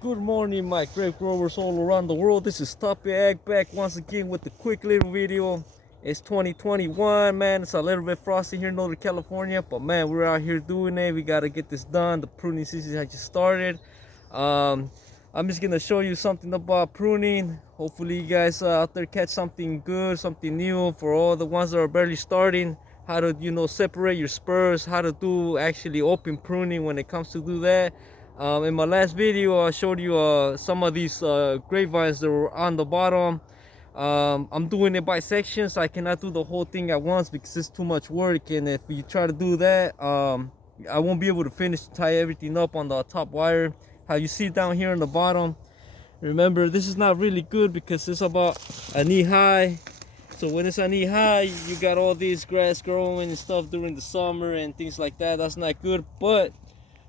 Good morning, my grape growers all around the world. This is Toppy Ag back once again with a quick little video. It's 2021, man. It's a little bit frosty here in Northern California, but man, we're out here doing it. We gotta get this done. The pruning season has just started. I'm just gonna show you something about pruning. Hopefully, you guys out there catch something good, something new for all the ones that are barely starting. How to separate your spurs, how to do actually open pruning when it comes to do that. In my last video, I showed you some of these grapevines that were on the bottom. I'm doing it by sections. I cannot do the whole thing at once because it's too much work, and if you try to do that, I won't be able to finish to tie everything up on the top wire. How you see down here on the bottom, remember this is not really good because it's about a knee high. So when it's a knee high, you got all this grass growing and stuff during the summer and things like that. That's not good. But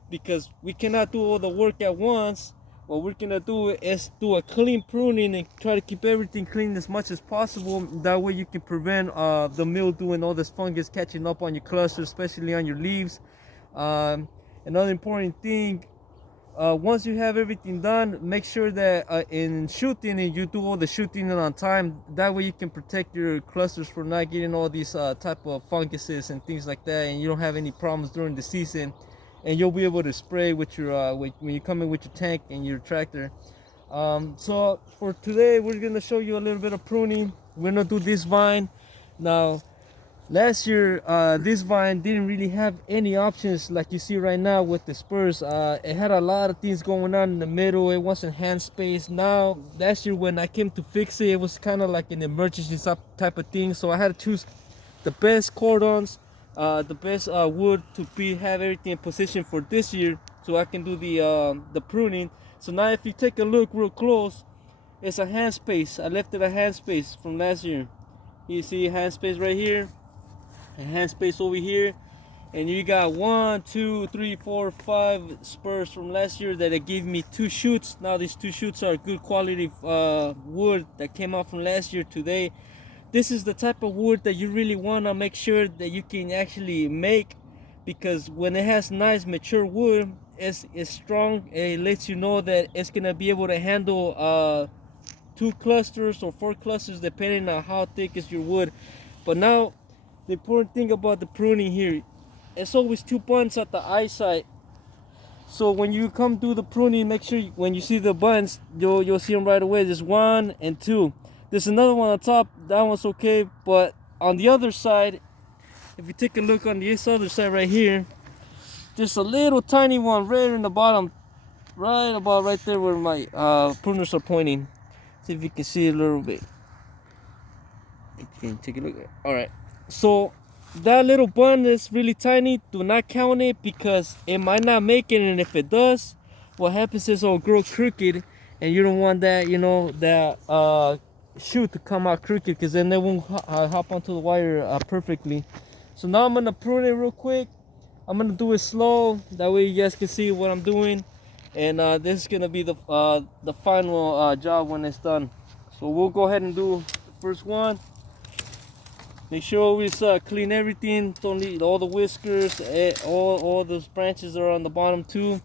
because we cannot do all the work at once, what we're gonna do is do a clean pruning and try to keep everything clean as much as possible. That way you can prevent the mildew and all this fungus catching up on your cluster, especially on your leaves. Another important thing, once you have everything done, make sure that in shooting it, you do all the shooting on time. That way you can protect your clusters from not getting all these type of funguses and things like that, and you don't have any problems during the season. And you'll be able to spray with your when you come in with your tank and your tractor. So for today, we're gonna show you a little bit of pruning. We're gonna do this vine. Now, last year, this vine didn't really have any options like you see right now with the spurs. It had a lot of things going on in the middle. It wasn't hand space. Now, last year when I came to fix it, it was kind of like an emergency type of thing. So I had to choose the best cordons, the best wood to have everything in position for this year, so I can do the pruning. So now if you take a look real close, it's a hand space. I left it a hand space from last year. You see a hand space right here, a hand space over here, and you got 1, 2, 3, 4, 5 spurs from last year that it gave me 2 shoots. Now these 2 shoots are good quality wood that came out from last year today. This is the type of wood that you really want to make sure that you can actually make, because when it has nice mature wood, it's strong. It lets you know that it's gonna be able to handle 2 clusters or 4 clusters depending on how thick is your wood. But now the important thing about the pruning here, it's always 2 buns at the eyesight. So when you come do the pruning, make sure when you see the buns, you'll see them right away. There's 1 and 2. There's another one on top. That one's okay, but on the other side, if you take a look on this other side right here, there's a little tiny one right in the bottom, right about right there where my pruners are pointing. See if you can see it a little bit. You can take a look. All right. So that little bun is really tiny. Do not count it because it might not make it, and if it does, what happens is it'll grow crooked, and you don't want that, that shoot to come out crooked, because then they won't hop onto the wire perfectly. So now I'm gonna prune it real quick. I'm gonna do it slow, that way you guys can see what I'm doing, and this is gonna be the final job when it's done. So we'll go ahead and do the first one. Make sure always clean everything. Don't leave all the whiskers, all those branches are on the bottom too.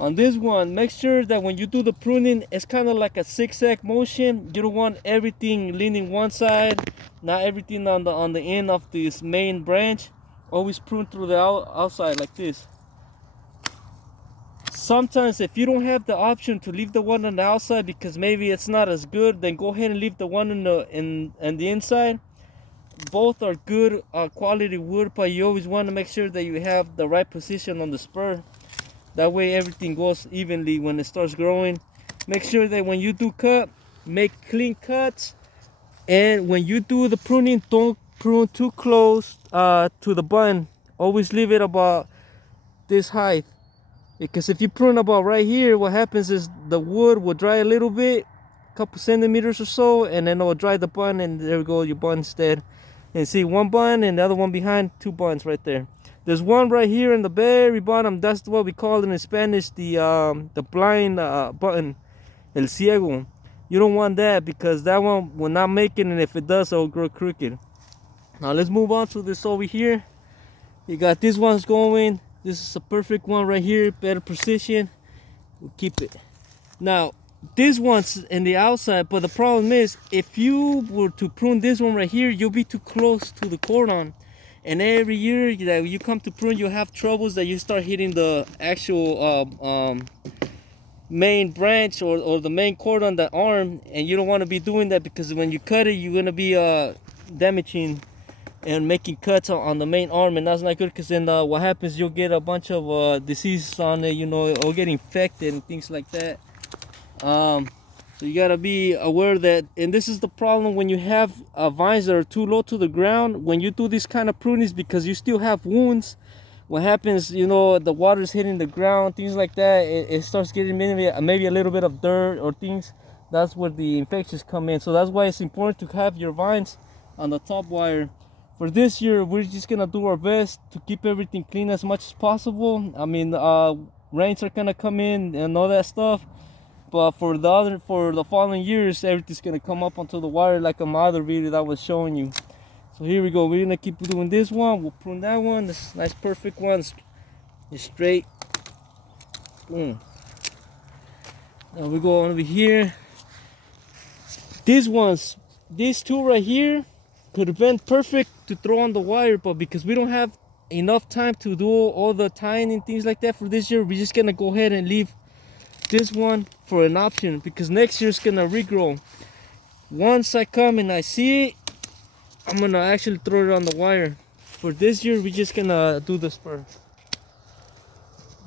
On this one, make sure that when you do the pruning, it's kind of like a zigzag motion. You don't want everything leaning one side, not everything on the end of this main branch. Always prune through the outside like this. Sometimes if you don't have the option to leave the one on the outside because maybe it's not as good, then go ahead and leave the one in the inside. Both are good quality wood, but you always want to make sure that you have the right position on the spur. That way everything goes evenly when it starts growing. Make sure that when you do cut, make clean cuts. And when you do the pruning, don't prune too close to the bun. Always leave it about this height. Because if you prune about right here, what happens is the wood will dry a little bit, a couple centimeters or so, and then it will dry the bun, and there we go, your bun instead. And see, 1 bun and the other one behind, 2 buns right there. There's one right here in the very bottom. That's what we call it in Spanish, the blind button, el ciego. You don't want that because that one will not make it, and if it does, it will grow crooked. Now let's move on to this over here. You got these ones going. This is a perfect one right here, better precision. We'll keep it. Now, this one's in the outside, but the problem is, if you were to prune this one right here, you'll be too close to the cordon. And every year that you come to prune, you have troubles that you start hitting the actual main branch or the main cord on the arm, and you don't want to be doing that, because when you cut it, you're going to be damaging and making cuts on the main arm, and that's not good, because then what happens, you'll get a bunch of diseases on it, you know, or get infected and things like that. So you gotta be aware that, and this is the problem when you have vines that are too low to the ground. When you do this kind of prunings, because you still have wounds, what happens, you know, the water's hitting the ground, things like that, it starts getting maybe a little bit of dirt or things. That's where the infections come in. So that's why it's important to have your vines on the top wire. For this year, we're just gonna do our best to keep everything clean as much as possible. I mean, rains are gonna come in and all that stuff, but for the following years, everything's gonna come up onto the wire like on my other video that I was showing you. So here we go. We're gonna keep doing this one. We'll prune that one. This nice perfect one. It's straight. Boom. Now we go over here. These two right here, could have been perfect to throw on the wire, but because we don't have enough time to do all the tying and things like that for this year, we're just gonna go ahead and leave this one for an option, because next year's gonna regrow. Once I come and I see it, I'm gonna actually throw it on the wire. For this year, we're just gonna do the spur.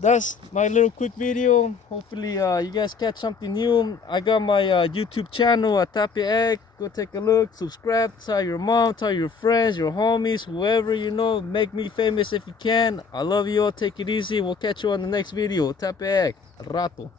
That's my little quick video. Hopefully you guys catch something new. I got my YouTube channel at Tapia Ag. Go take a look, subscribe, tell your mom, tell your friends, your homies, whoever you know. Make me famous if you can. I love you all. Take it easy. We'll catch you on the next video. Tapia Ag. Rato.